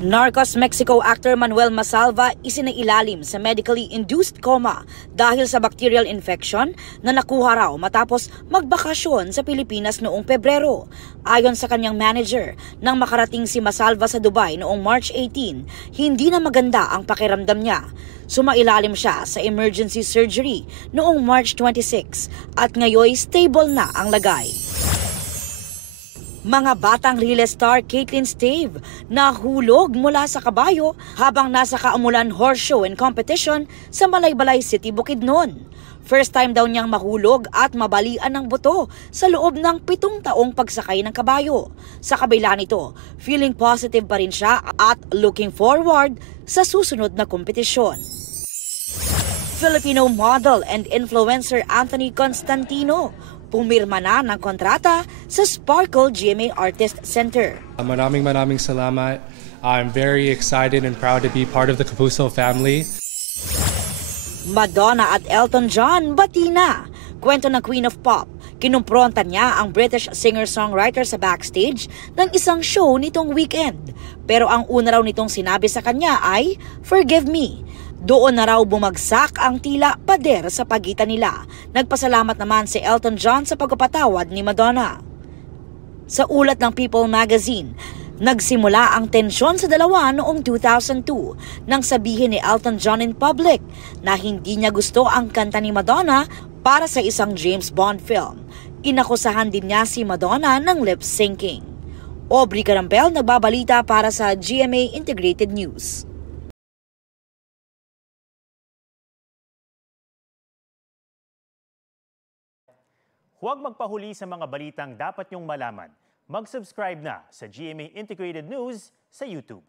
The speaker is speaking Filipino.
Narcos Mexico actor Manuel Masalva isinailalim sa medically induced coma dahil sa bacterial infection na nakuha raw matapos magbakasyon sa Pilipinas noong Pebrero. Ayon sa kanyang manager, nang makarating si Masalva sa Dubai noong March 18, hindi na maganda ang pakiramdam niya. Sumailalim siya sa emergency surgery noong March 26 at ngayon stable na ang lagay. Mga batang relay star Caitlin Stave nahulog mula sa kabayo habang nasa Kaamulan Horse Show and Competition sa Malaybalay City, Bukidnon. First time daw niyang mahulog at mabalian ng buto sa loob ng 7 taong pagsakay ng kabayo. Sa kabila nito, feeling positive pa rin siya at looking forward sa susunod na kompetisyon. Filipino model and influencer Anthony Constantino pumirma na ng kontrata sa Sparkle GMA Artist Center. Maraming salamat. I'm very excited and proud to be part of the Kapuso family. Madonna at Elton John bati na. Kwento ng Queen of Pop, kinumpronta niya ang British singer-songwriter sa backstage ng isang show nitong weekend. Pero ang una raw nitong sinabi sa kanya ay, "Forgive me." Doon na raw bumagsak ang tila pader sa pagitan nila. Nagpasalamat naman si Elton John sa pagpapatawad ni Madonna. Sa ulat ng People magazine, nagsimula ang tensyon sa dalawa noong 2002 nang sabihin ni Elton John in public na hindi niya gusto ang kanta ni Madonna para sa isang James Bond film. Inakusahan din niya si Madonna ng lip-syncing. Aubrey Carampel nagbabalita para sa GMA Integrated News. Huwag magpahuli sa mga balitang dapat niyong malaman. Mag-subscribe na sa GMA Integrated News sa YouTube.